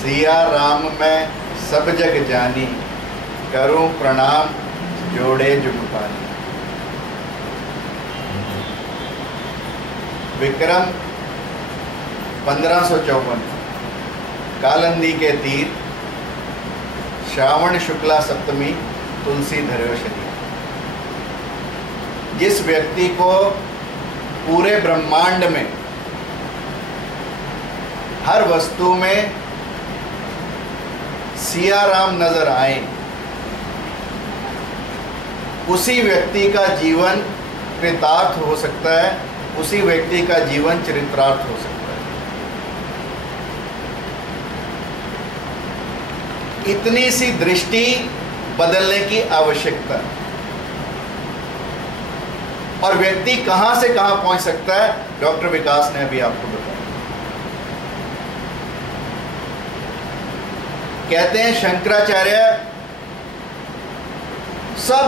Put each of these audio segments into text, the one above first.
सिया राम मैं सब जग जानी, करूं प्रणाम जोड़े जुग पानी। विक्रम 1554, कालंदी के तीर, श्रावण शुक्ला सप्तमी, तुलसी धर्यो शरीर। जिस व्यक्ति को पूरे ब्रह्मांड में हर वस्तु में सिया राम नजर आए, उसी व्यक्ति का जीवन कृतार्थ हो सकता है, उसी व्यक्ति का जीवन चरित्रार्थ हो सकता है। इतनी सी दृष्टि बदलने की आवश्यकता है। और व्यक्ति कहां से कहां पहुंच सकता है, डॉक्टर विकास ने अभी आपको बताया। कहते हैं शंकराचार्य सब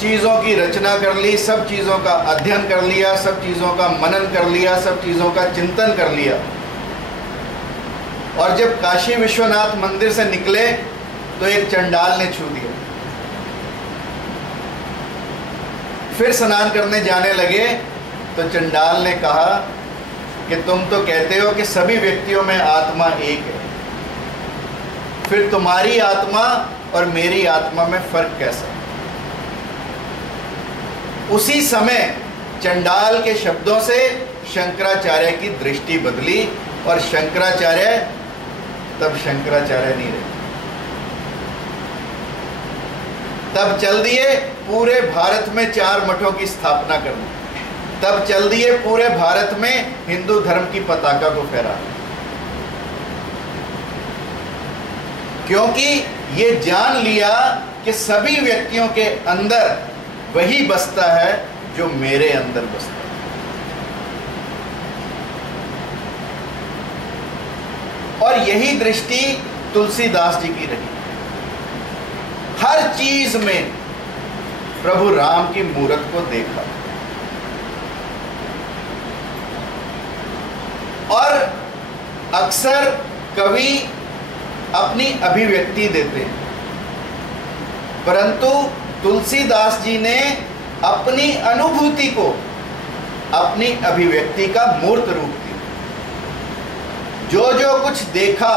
चीजों की रचना कर ली, सब चीजों का अध्ययन कर लिया, सब चीजों का मनन कर लिया, सब चीजों का चिंतन कर लिया, और जब काशी विश्वनाथ मंदिर से निकले तो एक चंडाल ने छू दिया। फिर स्नान करने जाने लगे तो चंडाल ने कहा कि तुम तो कहते हो कि सभी व्यक्तियों में आत्मा एक है, फिर तुम्हारी आत्मा और मेरी आत्मा में फर्क कैसा? उसी समय चंडाल के शब्दों से शंकराचार्य की दृष्टि बदली, और शंकराचार्य तब शंकराचार्य नहीं रहे। तब चल दिए पूरे भारत में 4 मठों की स्थापना करने, तब चल दिए पूरे भारत में हिंदू धर्म की पताका को फहराने, क्योंकि ये जान लिया कि सभी व्यक्तियों के अंदर वही बसता है जो मेरे अंदर बसता है। और यही दृष्टि तुलसीदास जी की रही। हर चीज में प्रभु राम की मूरत को देखा, और अक्सर कवि अपनी अभिव्यक्ति देते हैं, परंतु तुलसीदास जी ने अपनी अनुभूति को अपनी अभिव्यक्ति का मूर्त रूप दिया। जो जो कुछ देखा,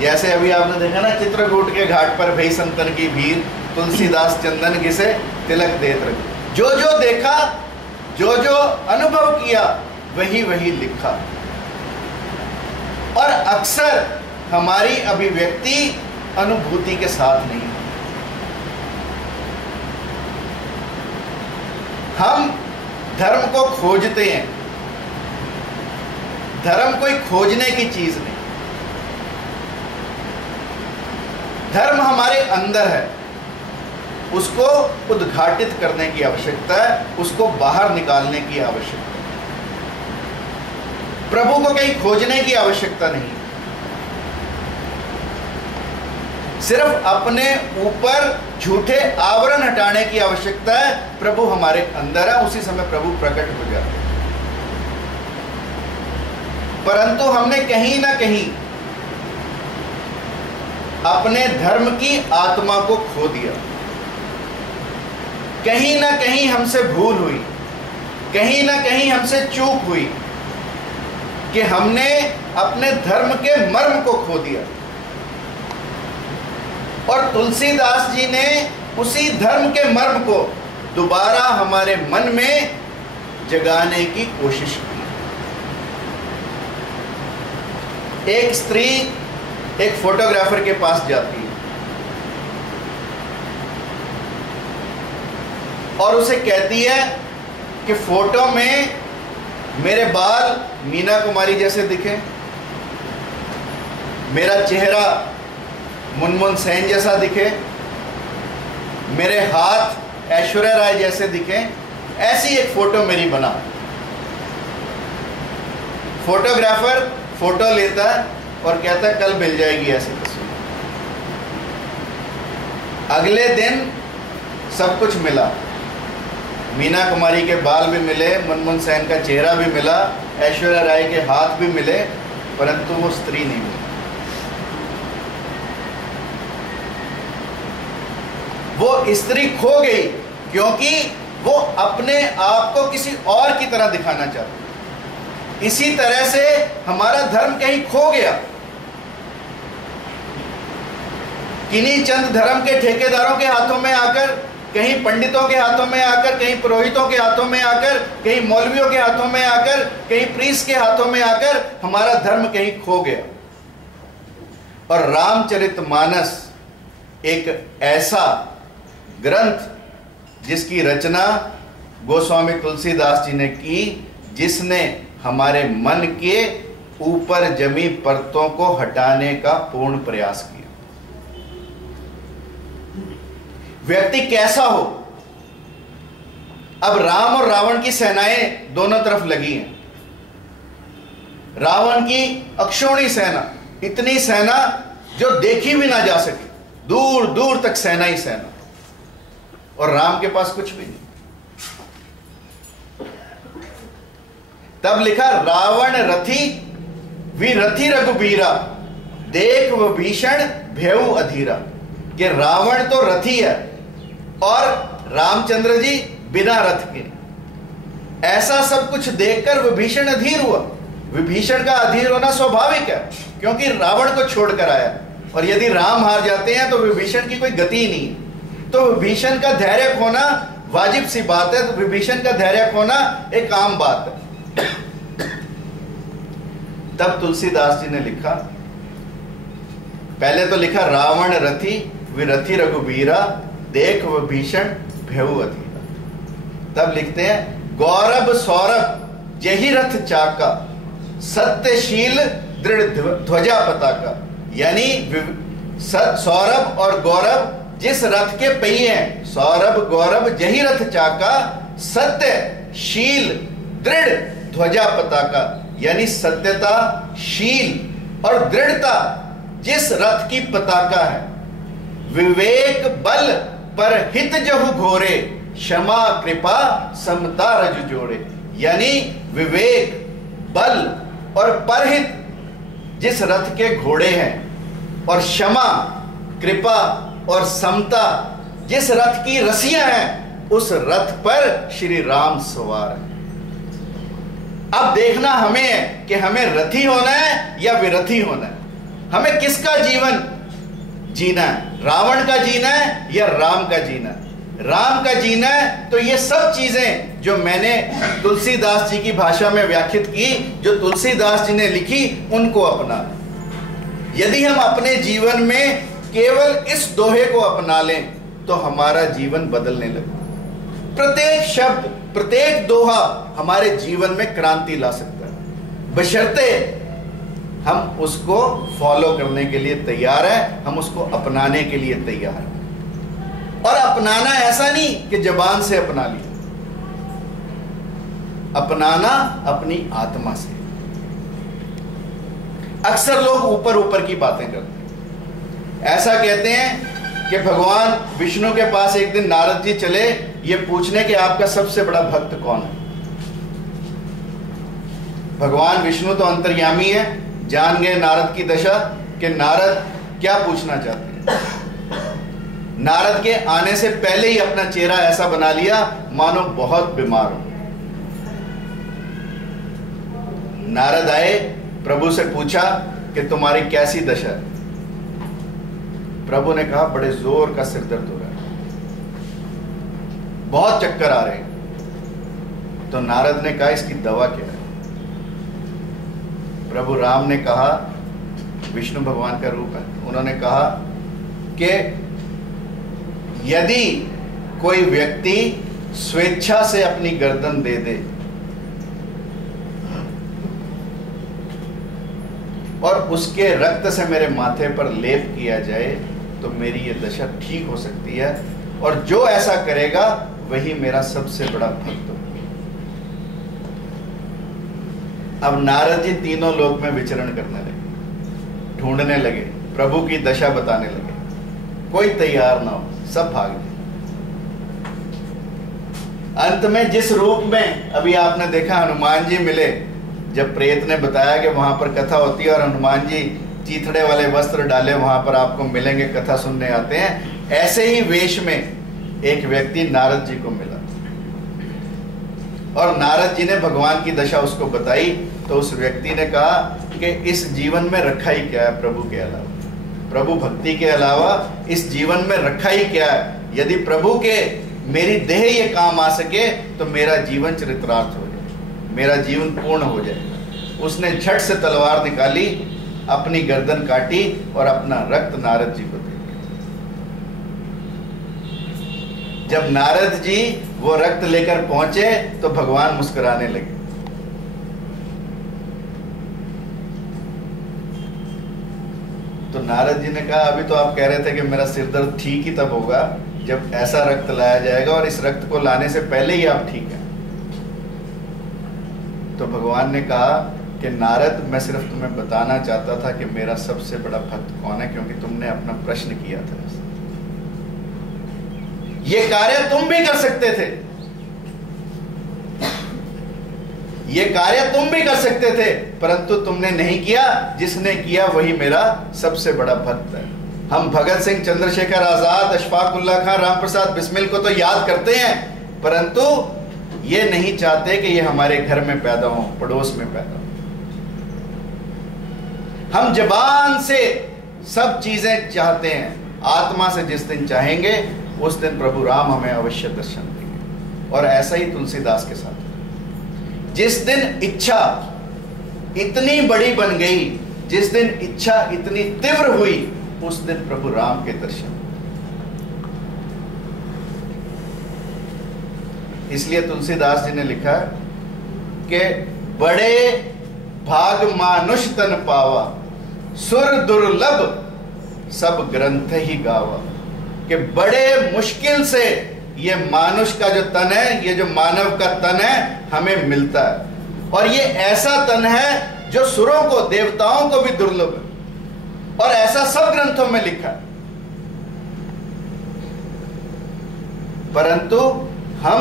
जैसे अभी आपने देखा ना, चित्रकूट के घाट पर भई संतन की भीड़, तुलसीदास चंदन घिसे तिलक देत रहे। जो जो देखा, जो जो अनुभव किया, वही वही लिखा। और अक्सर हमारी अभिव्यक्ति अनुभूति के साथ नहीं है। हम धर्म को खोजते हैं, धर्म कोई खोजने की चीज नहीं। धर्म हमारे अंदर है, उसको उद्घाटित करने की आवश्यकता है, उसको बाहर निकालने की आवश्यकता है। प्रभु को कहीं खोजने की आवश्यकता नहीं, सिर्फ अपने ऊपर झूठे आवरण हटाने की आवश्यकता है। प्रभु हमारे अंदर है, उसी समय प्रभु प्रकट हो जाते हैं। परंतु हमने कहीं ना कहीं अपने धर्म की आत्मा को खो दिया। कहीं ना कहीं हमसे भूल हुई, कहीं ना कहीं हमसे चूक हुई कि हमने अपने धर्म के मर्म को खो दिया। और तुलसीदास जी ने उसी धर्म के मर्म को दोबारा हमारे मन में जगाने की कोशिश की। एक स्त्री एक फोटोग्राफर के पास जाती है और उसे कहती है कि फोटो में मेरे बाल मीना कुमारी जैसे दिखे, मेरा चेहरा मुनमुन सेन जैसा दिखे, मेरे हाथ ऐश्वर्या राय जैसे दिखे, ऐसी एक फोटो मेरी बना। फोटोग्राफर फोटो लेता है और कहता है कल मिल जाएगी ऐसी तस्वीर। अगले दिन सब कुछ मिला, मीना कुमारी के बाल भी मिले, मुनमुन सेन का चेहरा भी मिला, ऐश्वर्या राय के हाथ भी मिले, परंतु वो स्त्री नहीं मिली। वो स्त्री खो गई क्योंकि वो अपने आप को किसी और की तरह दिखाना चाहती। इसी तरह से हमारा धर्म कहीं खो गया। किन्हीं चंद धर्म के ठेकेदारों के हाथों में आकर, कहीं पंडितों के हाथों में आकर, कहीं पुरोहितों के हाथों में आकर, कहीं मौलवियों के हाथों में आकर, कहीं प्रीस्ट के हाथों में आकर हमारा धर्म कहीं खो गया। और रामचरितमानस एक ऐसा ग्रंथ जिसकी रचना गोस्वामी तुलसीदास जी ने की, जिसने हमारे मन के ऊपर जमी परतों को हटाने का पूर्ण प्रयास किया। व्यक्ति कैसा हो, अब राम और रावण की सेनाएं दोनों तरफ लगी हैं। रावण की अक्षौणी सेना, इतनी सेना जो देखी भी ना जा सके, दूर दूर तक सेना ही सेना, और राम के पास कुछ भी नहीं। तब लिखा रावण रथी विरथी रघुबीरा, देख वो भीषण भयउ अधीरा, कि रावण तो रथी है और रामचंद्र जी बिना रथ के। ऐसा सब कुछ देखकर विभीषण अधीर हुआ। विभीषण का अधीर होना स्वाभाविक है, क्योंकि रावण को छोड़कर आया, और यदि राम हार जाते हैं तो विभीषण की कोई गति नहीं। तो विभीषण का धैर्य खोना वाजिब सी बात है, तो विभीषण का धैर्य खोना एक आम बात है। तब तुलसीदास जी ने लिखा, पहले तो लिखा रावण रथी विरथी रघुबीरा, देख विभीषण भयउ अधीरा। तब लिखते हैं गौरव सौरभ यही रथ चाका, सत्यशील दृढ़ ध्वजा पताका। यानी सौरभ और गौरव जिस रथ के पहिए हैं, सौरभ गौरव यही रथ चाका, सत्यशील दृढ़ ध्वजा पताका। यानी सत्यता, शील और दृढ़ता जिस रथ की पताका है। विवेक बल पर हित जहु घोरे, क्षमा कृपा समता रज जोड़े। यानी विवेक, बल और परहित जिस रथ के घोड़े हैं, और क्षमा, कृपा और समता जिस रथ की रस्सियां हैं, उस रथ पर श्री राम सवार है। अब देखना हमें है कि हमें रथी होना है या विरथी होना है। हमें किसका जीवन जीना है, रावण का जीना है या राम का जीना है। राम का जीना है तो ये सब चीजें जो मैंने तुलसीदास जी की भाषा में व्याख्यात की, जो तुलसीदास जी ने लिखी, उनको अपनाना। यदि हम अपने जीवन में केवल इस दोहे को अपना लें तो हमारा जीवन बदलने लगे। प्रत्येक शब्द, प्रत्येक दोहा हमारे जीवन में क्रांति ला सकता है, बशर्ते हम उसको फॉलो करने के लिए तैयार हैं, हम उसको अपनाने के लिए तैयार हैं। और अपनाना ऐसा नहीं कि जबान से अपना लिया, अपनाना अपनी आत्मा से। अक्सर लोग ऊपर ऊपर की बातें करते हैं। ऐसा कहते हैं कि भगवान विष्णु के पास एक दिन नारद जी चले ये पूछने कि आपका सबसे बड़ा भक्त कौन है। भगवान विष्णु तो अंतर्यामी है, जान गए नारद की दशा कि नारद क्या पूछना चाहते हैं। नारद के आने से पहले ही अपना चेहरा ऐसा बना लिया मानो बहुत बीमार हो। नारद आए, प्रभु से पूछा कि तुम्हारी कैसी दशा है। प्रभु ने कहा बड़े जोर का सिर दर्द हो रहा है, बहुत चक्कर आ रहे हैं। तो नारद ने कहा इसकी दवा क्या है। प्रभु राम ने कहा, विष्णु भगवान का रूप है, उन्होंने कहा कि यदि कोई व्यक्ति स्वेच्छा से अपनी गर्दन दे दे और उसके रक्त से मेरे माथे पर लेप किया जाए तो मेरी ये दशा ठीक हो सकती है, और जो ऐसा करेगा वही मेरा सबसे बड़ा भक्त हो। अब नारद जी तीनों लोक में विचरण करने लगे, ढूंढने लगे, प्रभु की दशा बताने लगे। कोई तैयार ना हो, सब भाग गए। अंत में जिस रूप में अभी आपने देखा हनुमान जी मिले, जब प्रेत ने बताया कि वहां पर कथा होती है और हनुमान जी चीथड़े वाले वस्त्र डाले वहां पर आपको मिलेंगे, कथा सुनने आते हैं, ऐसे ही वेश में एक व्यक्ति नारद जी को मिला और नारद जी ने भगवान की दशा उसको बताई। तो उस व्यक्ति ने कहा कि इस जीवन में रखा ही क्या है प्रभु के अलावा, प्रभु भक्ति के अलावा इस जीवन में रखा ही क्या है। यदि प्रभु के मेरी देह ये काम आ सके तो मेरा जीवन चरितार्थ हो जाए, मेरा जीवन पूर्ण हो जाएगा। उसने झट से तलवार निकाली, अपनी गर्दन काटी और अपना रक्त नारद जी को दे दिया। जब नारद जी वो रक्त लेकर पहुंचे तो भगवान मुस्कुराने लगे। तो नारद जी ने कहा अभी तो आप कह रहे थे कि मेरा सिर दर्द ठीक ही तब होगा जब ऐसा रक्त लाया जाएगा, और इस रक्त को लाने से पहले ही आप ठीक हैं। तो भगवान ने कहा कि नारद, मैं सिर्फ तुम्हें बताना चाहता था कि मेरा सबसे बड़ा भक्त कौन है, क्योंकि तुमने अपना प्रश्न किया था। ये कार्य तुम भी कर सकते थे, ये कार्य तुम भी कर सकते थे, परंतु तुमने नहीं किया। जिसने किया वही मेरा सबसे बड़ा भक्त है। हम भगत सिंह, चंद्रशेखर आजाद, अशफाक उल्लाह खां, राम प्रसाद बिस्मिल को तो याद करते हैं, परंतु ये नहीं चाहते कि ये हमारे घर में पैदा हो, पड़ोस में पैदा हो। हम जबान से सब चीजें चाहते हैं, आत्मा से जिस दिन चाहेंगे उस दिन प्रभु राम हमें अवश्य दर्शन देंगे। और ऐसा ही तुलसीदास के साथ, जिस दिन इच्छा इतनी बड़ी बन गई, जिस दिन इच्छा इतनी तीव्र हुई, उस दिन प्रभु राम के दर्शन। इसलिए तुलसीदास जी ने लिखा कि बड़े भाग मानुष तन पावा, सुर दुर्लभ सब ग्रंथ ही गावा। कि बड़े मुश्किल से ये मानुष का जो तन है, ये जो मानव का तन है, हमें मिलता है। और ये ऐसा तन है जो सुरों को, देवताओं को भी दुर्लभ है, और ऐसा सब ग्रंथों में लिखा है। परंतु हम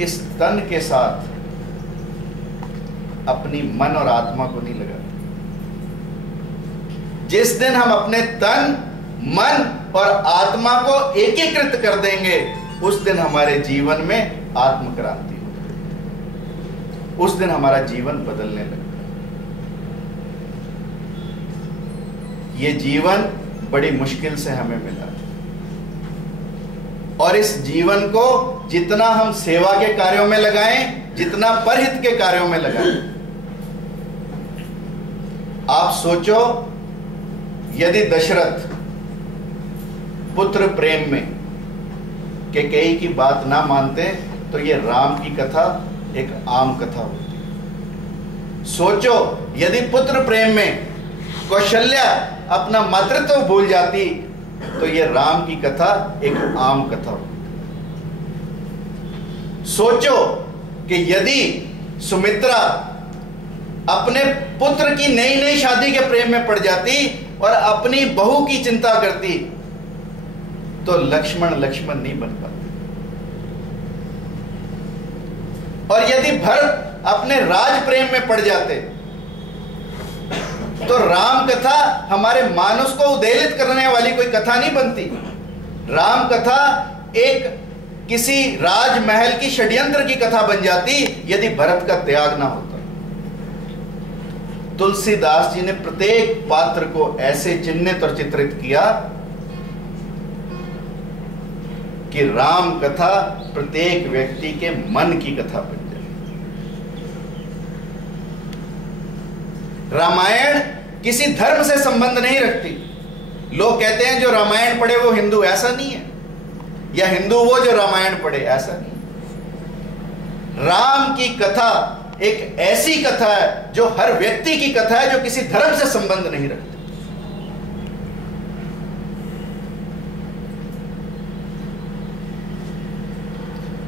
इस तन के साथ अपनी मन और आत्मा को नहीं लगाते। जिस दिन हम अपने तन, मन और आत्मा को एकीकृत कर देंगे, उस दिन हमारे जीवन में आत्म क्रांति होगी, उस दिन हमारा जीवन बदलने लगता है। ये जीवन बड़ी मुश्किल से हमें मिला, और इस जीवन को जितना हम सेवा के कार्यों में लगाएं, जितना परहित के कार्यों में लगाएं। आप सोचो, यदि दशरथ पुत्र प्रेम में कैकेयी की बात ना मानते तो ये राम की कथा एक आम कथा होती। सोचो, यदि पुत्र प्रेम में कौशल्या अपना मातृत्व भूल जाती तो ये राम की कथा एक आम कथा होती। सोचो कि यदि सुमित्रा अपने पुत्र की नई नई शादी के प्रेम में पड़ जाती और अपनी बहू की चिंता करती तो लक्ष्मण नहीं बन पाते। और यदि भरत अपने राज प्रेम में पड़ जाते तो राम कथा हमारे मानस को उद्वेलित करने वाली कोई कथा नहीं बनती। राम कथा एक किसी राजमहल की षड्यंत्र की कथा बन जाती यदि भरत का त्याग ना होता। तुलसीदास जी ने प्रत्येक पात्र को ऐसे चिन्हित और चित्रित किया कि राम कथा प्रत्येक व्यक्ति के मन की कथा बन जाए। रामायण किसी धर्म से संबंध नहीं रखती। लोग कहते हैं जो रामायण पढ़े वो हिंदू, ऐसा नहीं है, या हिंदू वो जो रामायण पढ़े, ऐसा नहीं। राम की कथा एक ऐसी कथा है जो हर व्यक्ति की कथा है, जो किसी धर्म से संबंध नहीं रखती।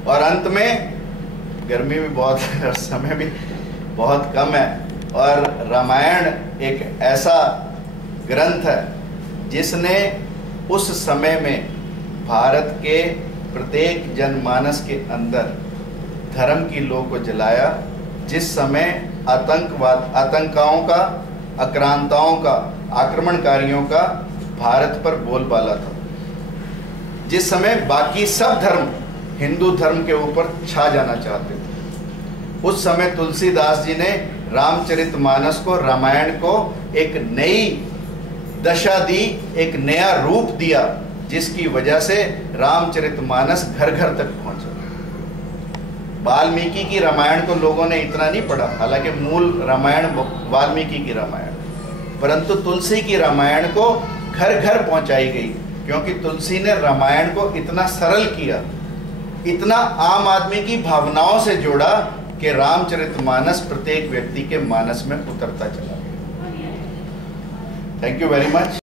और अंत में, गर्मी भी बहुत है और समय भी बहुत कम है, और रामायण एक ऐसा ग्रंथ है जिसने उस समय में भारत के प्रत्येक जनमानस के अंदर धर्म की लौ को जलाया। जिस समय आतंकाओं का, आक्रांताओं का, आक्रमणकारियों का भारत पर बोलबाला था। जिस समय बाकी सब धर्म हिंदू धर्म के ऊपर छा जाना चाहते थे, उस समय तुलसीदास जी ने रामचरितमानस को, रामायण को एक नई दशा दी, एक नया रूप दिया, जिसकी वजह से रामचरितमानस घर घर तक पहुंचा। वाल्मीकि की रामायण को लोगों ने इतना नहीं पढ़ा, हालांकि मूल रामायण वाल्मीकि की रामायण, परंतु तुलसी की रामायण को घर घर पहुंचाई गई, क्योंकि तुलसी ने रामायण को इतना सरल किया, इतना आम आदमी की भावनाओं से जोड़ा कि रामचरितमानस प्रत्येक व्यक्ति के मानस में उतरता चला गया। Thank you very much.